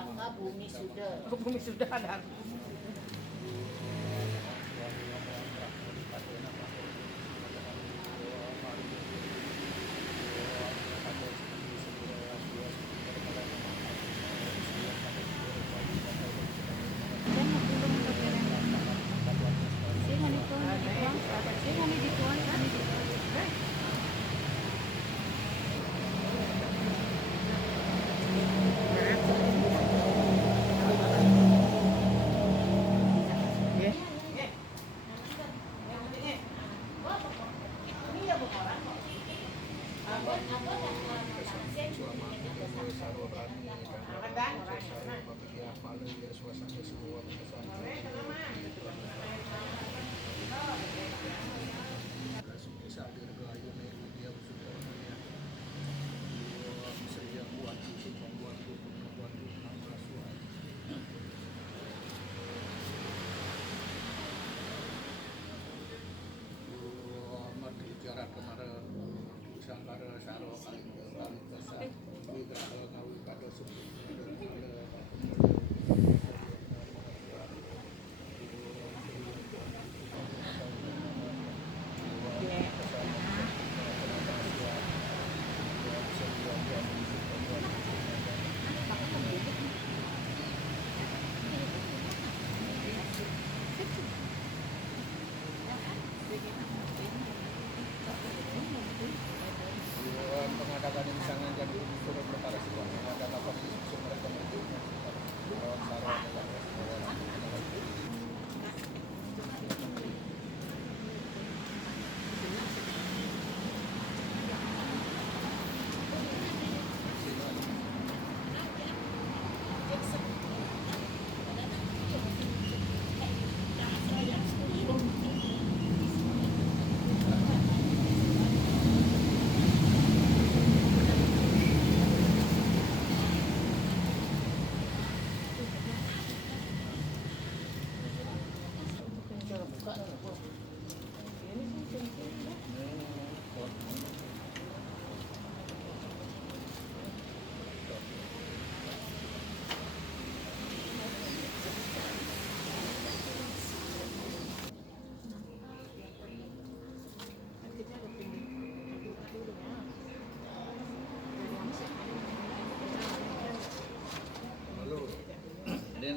Baka bumi sudah. Bumi sudah ada.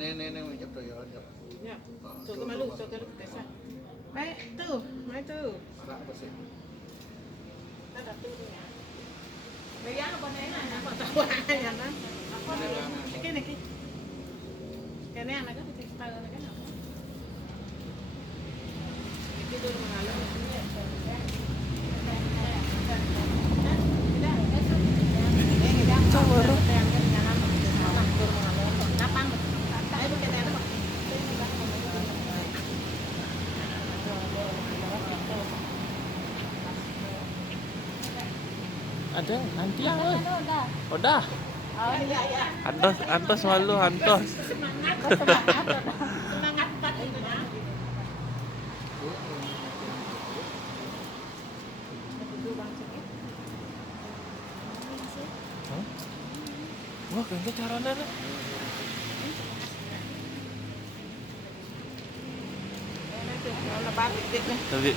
Nenek macam tu ya. Ya. So ke malu, so ke desa. Mai tu. Anak apa sih? Tak ada tu ya. Bayang apa ni nak apa tahu ya nak. Apa ni? Kene. Kene anak kan kita tahu anak kan. Itu tu mengalir ni ya. Ada nanti ya. Udah. Antos malu antos. Wah, kayaknya caranya nih. Tapi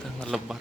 tengah lebar.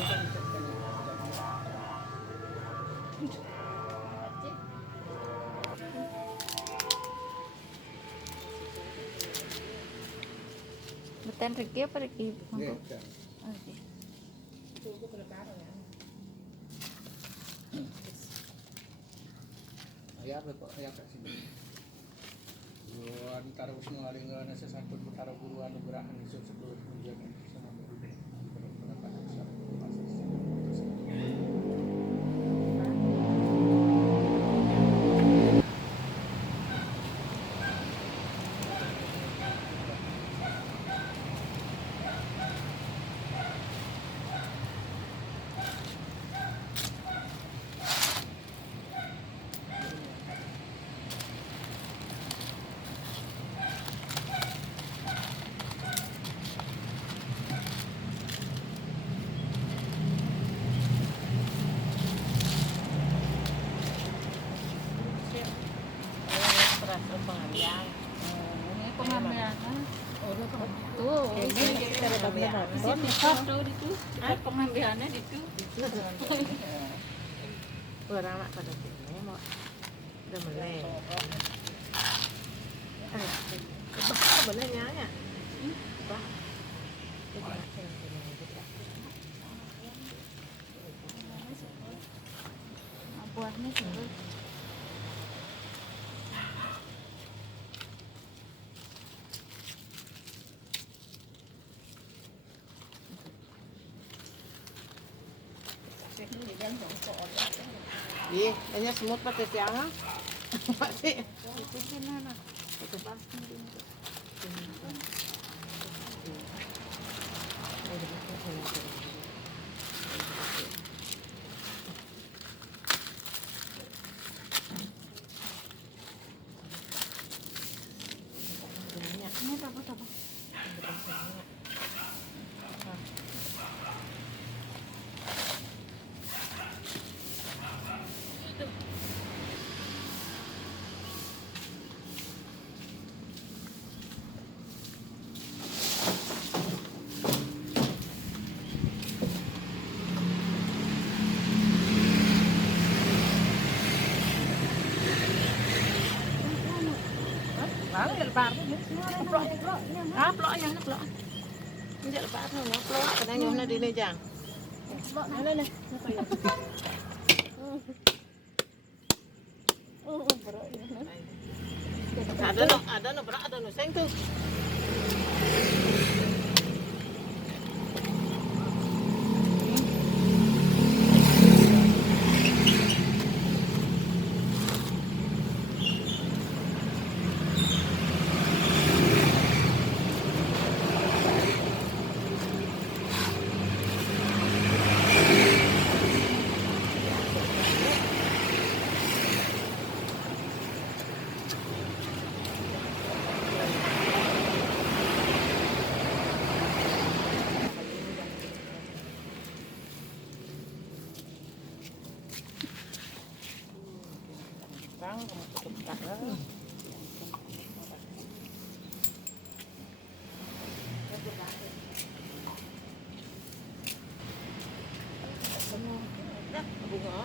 Beten Riki apa Riki? Nggih, Mangkuk. kan. Oke. Ayah apa kok ayah kat sini. Buruan taruh semua lingkungan sesakut taruh buruan gerakan isu sebelum menjaga sama berubah. Pendapat besar Ini pengambilan. Tuh, pengambilan. di foto itu. Pengambilannya itu. Orang nak pada sini mau udah meleng. Bah, boleh nyanya. Bah. Buahnya sih. Iya, hanya semut pakai siang. Pasti. Itu gimana? Itu pasti. Ini apa? Baru ya lebar. Ah, plok yang plok. Ini lebar tuh, plok. Kena nyomna di ini jang. Plok mana nih? Ada no berat, ada no seng tuh. Kamu tutup tak lah. Bunga.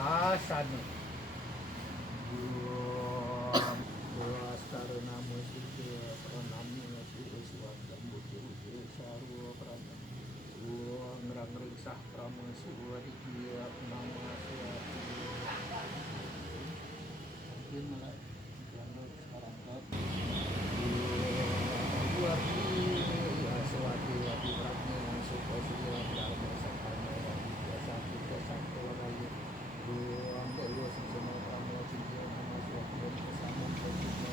Asano. Buas karena musik pranami nasi usuan gambuti saru prana. Ngerang risah pramusu di dia nama suatu. Mungkin malah sekarang kan. Buat ya suatu wadi pranya supaya dalam sakana biasa kita satu lagi. Ambil dua sama pramu cinta nama suatu bersama kita.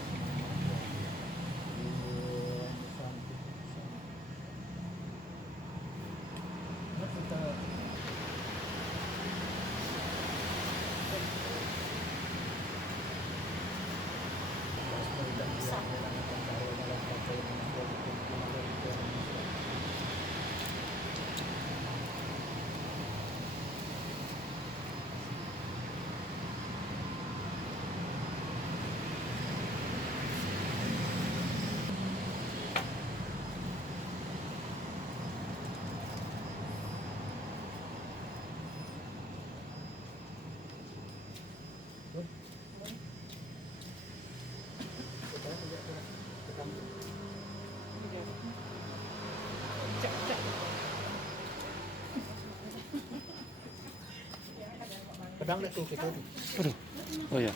Kadang nek tuh gitu. Aduh. Oh ya.